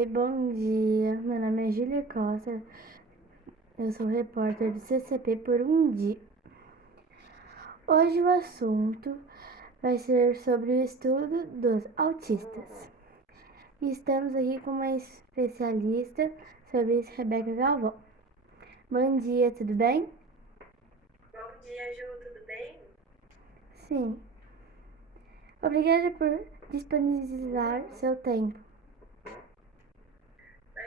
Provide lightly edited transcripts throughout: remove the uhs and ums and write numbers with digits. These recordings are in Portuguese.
Oi, bom dia. Meu nome é Júlia Costa. Eu sou repórter do CCP por um dia. Hoje o assunto vai ser sobre o estudo dos autistas. E estamos aqui com uma especialista sobre isso, Rebeca Galvão. Bom dia, tudo bem? Bom dia, Ju, tudo bem? Sim. Obrigada por disponibilizar seu tempo.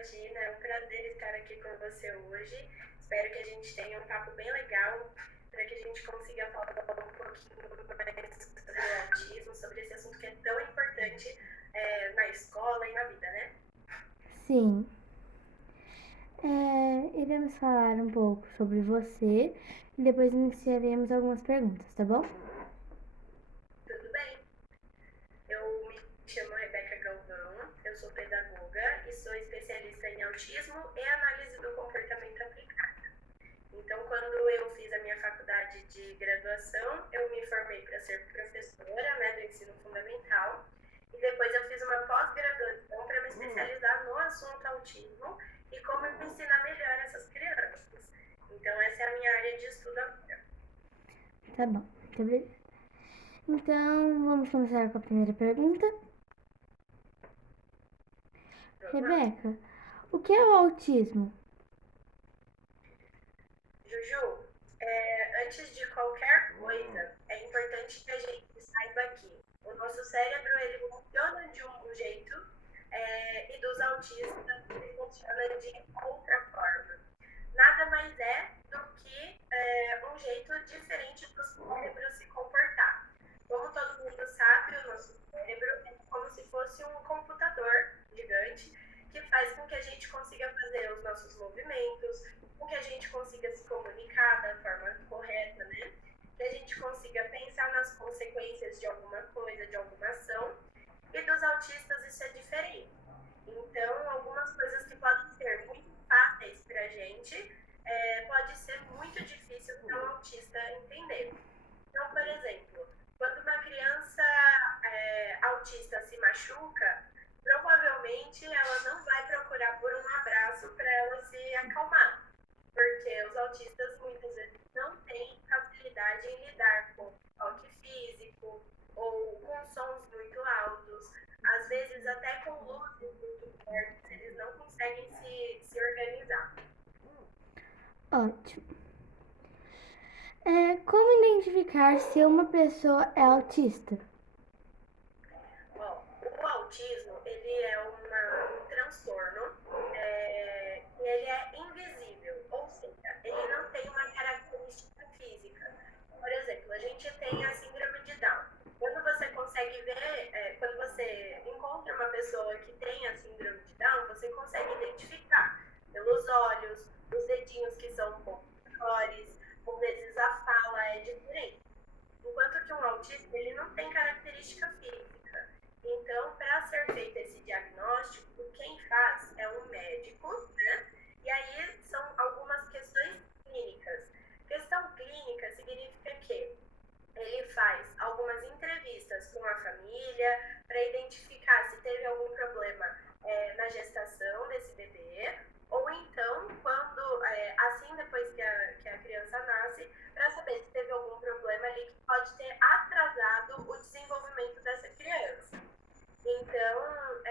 Imagina, é um prazer estar aqui com você hoje. Espero que a gente tenha um papo bem legal para que a gente consiga falar um pouquinho mais sobre o autismo, sobre esse assunto que é tão importante na escola e na vida, né? Sim. Iremos falar um pouco sobre você e depois iniciaremos algumas perguntas, tá bom? Tudo bem. Eu me chamo Rebeca Galvão, eu sou pedagoga e sou especialista em autismo e análise do comportamento aplicado. Então, quando eu fiz a minha faculdade de graduação, eu me formei para ser professora, né, do ensino fundamental, e depois eu fiz uma pós-graduação para me especializar no assunto autismo e como ensinar melhor essas crianças. Então, essa é a minha área de estudo agora. Tá bom, muito obrigada. Então, vamos começar com a primeira pergunta. Vamos lá. Rebeca, o que é o autismo? Juju, antes de qualquer coisa, é importante que a gente saiba que o nosso cérebro ele funciona de um jeito e dos autistas ele funciona de outra forma. Nada mais é do que um jeito diferente para o cérebro se comportar. Como todo mundo sabe, o nosso cérebro é como se fosse um computador gigante que faz com que a gente consiga fazer os nossos movimentos, com que a gente consiga se comunicar da forma correta, né? Que a gente consiga pensar nas consequências de alguma coisa, de alguma ação. E dos autistas isso é diferente. Então, algumas coisas que podem ser muito fáceis para a gente, pode ser muito difícil para um autista entender. Então, por exemplo, quando uma criança autista se machuca, provavelmente ela não vai procurar por um abraço para ela se acalmar, porque os autistas muitas vezes não têm facilidade em lidar com toque físico ou com sons muito altos, às vezes até com luzes muito fortes, eles não conseguem se organizar. Ótimo. Como identificar se uma pessoa é autista? Bom, o autismo, ele é um transtorno e ele é invisível, ou seja, ele não tem uma característica física. Por exemplo, a gente tem a síndrome de Down. Quando você consegue ver, quando você encontra uma pessoa que tem a síndrome de Down, você consegue identificar pelos olhos, os dedinhos que são um pouco maiores, às vezes a fala é diferente. Enquanto que um autista, ele não tem característica física. Então, para ser feito esse diagnóstico, quem faz é um médico, né? E aí são algumas questões clínicas. Questão clínica significa que ele faz algumas entrevistas com a família para identificar se teve algum problema na gestação desse bebê, ou então, quando, assim depois que a criança nasce, para saber se teve algum problema ali que pode ter atrasado o desenvolvimento dessa criança. Então,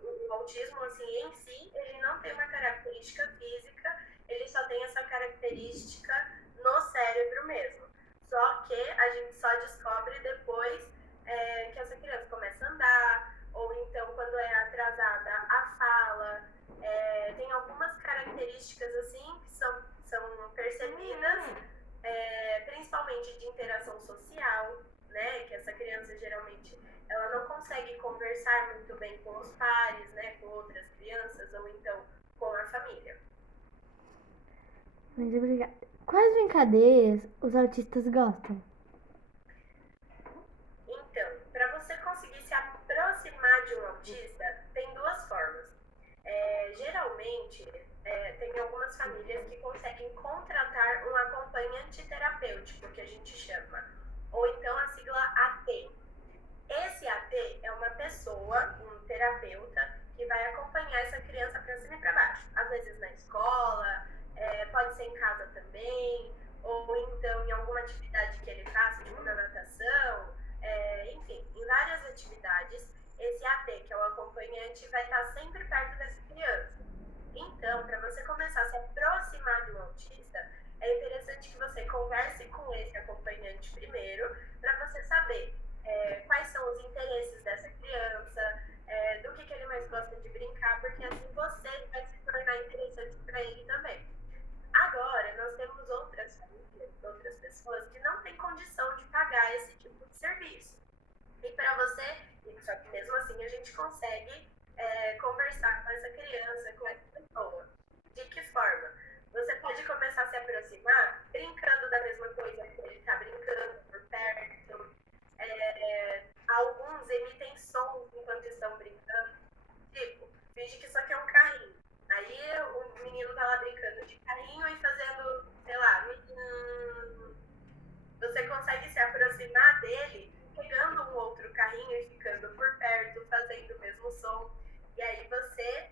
o autismo, assim, em si, ele não tem uma característica física, ele só tem essa característica no cérebro mesmo. Só que a gente só descobre depois que essa criança começa a andar, ou então quando é atrasada a fala. Tem algumas características, assim, que são percebidas, principalmente de interação social, né? Que essa criança geralmente ela não consegue conversar muito bem com os pares, né, com outras crianças ou então com a família. Muito obrigada. Quais brincadeiras os autistas gostam? Então, para você conseguir se aproximar de um autista, tem duas formas. Geralmente, tem algumas famílias que conseguem contratar um acompanhante terapêutico, que a gente chama, ou então a sigla AT. Esse AT é uma pessoa, um terapeuta, que vai acompanhante vai estar sempre perto dessa criança. Então, para você começar a se aproximar de um autista, é interessante que você converse com esse acompanhante primeiro, para você saber quais são os interesses dessa criança, do que ele mais gosta de brincar, porque assim você vai se tornar interessante para ele também. Agora, nós temos outras famílias, outras pessoas que não têm condição de pagar esse tipo de serviço. E para você, só que mesmo assim a gente consegue conversar com essa criança, com essa pessoa. De que forma? Você pode começar a se aproximar brincando da mesma coisa que ele está brincando por perto. Alguns emitem sons enquanto estão brincando. Tipo, finge que isso aqui é um carrinho. Aí o menino tá lá brincando de carrinho e fazendo, sei lá, você consegue se aproximar dele pegando um outro carrinho e ficando por perto, fazendo o mesmo som. E aí você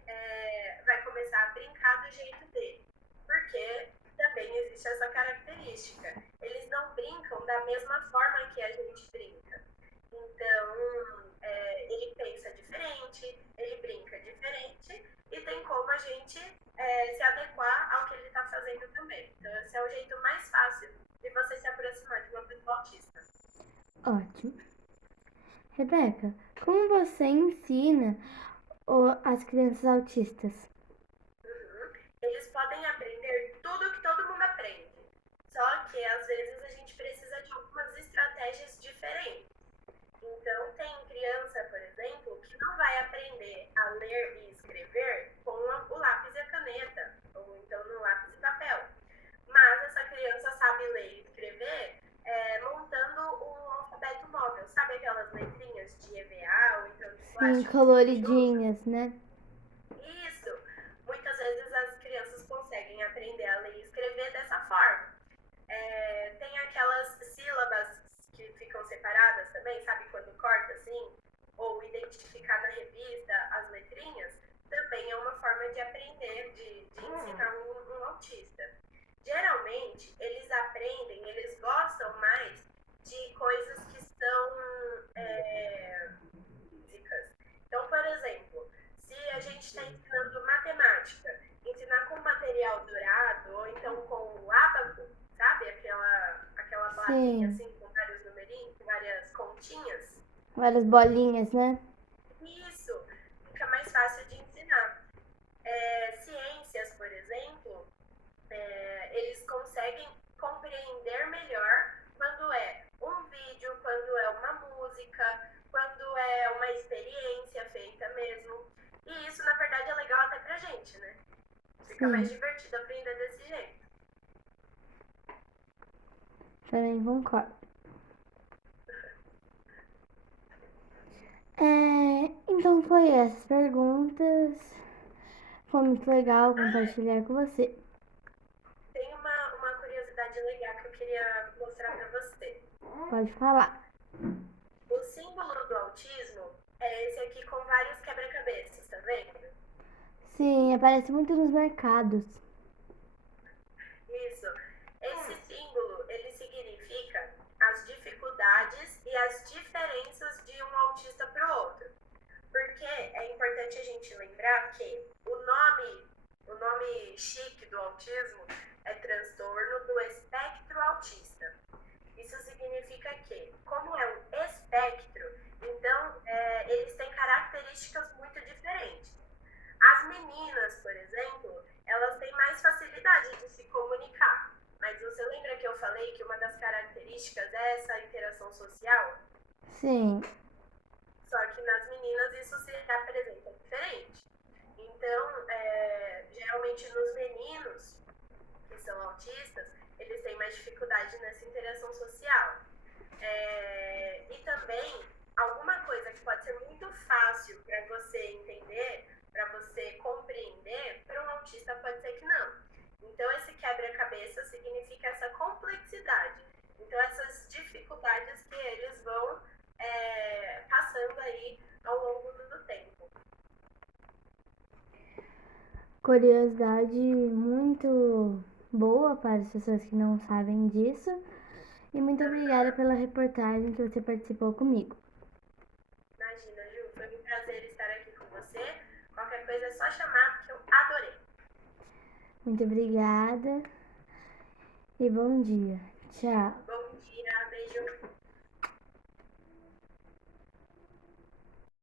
vai começar a brincar do jeito dele. Porque também existe essa característica. Eles não brincam da mesma forma que a gente brinca. Então, ele pensa diferente, ele brinca diferente e tem como a gente se adequar ao que ele está fazendo também. Então, esse é o jeito mais fácil de você se aproximar de uma pessoa autista. Ótimo. Rebeca, como você ensina as crianças autistas? Eles podem aprender tudo que todo mundo aprende. Só que às vezes a gente precisa de algumas estratégias diferentes. Então, tem criança, por exemplo, que não vai aprender a ler e escrever com o lápis e a caneta, ou então no lápis e papel. Mas essa criança sabe ler e escrever montando um alfabeto móvel. Sabe aquelas letrinhas de EVA ou então de plástico? Sim, coloridinhas, né? Isso. Muitas vezes as crianças conseguem aprender a ler e escrever dessa forma. Tem aquelas sílabas que ficam separadas também, sabe quando corta assim? Ou identificar na revista as letrinhas, também é uma forma de aprender, de ensinar um autista. Geralmente, eles aprendem, eles gostam mais de coisas que são físicas. Então, por exemplo, se a gente está ensinando matemática, ensinar com material dourado, ou então com o ábaco, sabe? Aquela plaquinha assim, com vários numerinhos, com várias continhas. Várias bolinhas, né? Isso, fica mais fácil de ensinar. Ciências, por exemplo, eles conseguem compreender melhor quando é um vídeo, quando é uma música, quando é uma experiência feita mesmo. E isso, na verdade, é legal até pra gente, né? Fica mais divertido aprender desse jeito. Também concordo. Então foi essas perguntas. Foi muito legal compartilhar com você. Tem uma curiosidade legal que eu queria mostrar pra você. Pode falar. O símbolo do autismo é esse aqui com vários quebra-cabeças, tá vendo? Sim, aparece muito nos mercados. Isso. Esse símbolo, ele significa as dificuldades e as diferenças de um autista para o outro. Porque é importante a gente lembrar que o nome chique do autismo é transtorno do espectro autista. Isso significa que, como é um espectro, então eles têm características muito diferentes. As meninas, por exemplo, elas têm mais facilidade de se comunicar. Mas você lembra que eu falei que uma das características é essa interação social? Sim. Só que nas meninas isso se apresenta diferente. Então, geralmente nos meninos que são autistas, eles têm mais dificuldade nessa interação social. E também, alguma coisa que pode ser muito fácil para você entender, para você compreender, para um autista pode ser que não. Então, esse quebra-cabeça significa essa complexidade. Então, essas dificuldades que eles vão passando aí ao longo do tempo. Curiosidade muito boa para as pessoas que não sabem disso. E muito obrigada pela reportagem que você participou comigo. Imagina, Ju, foi um prazer estar aqui com você só chamar, porque eu adorei. Muito obrigada e bom dia. Tchau. Bom dia.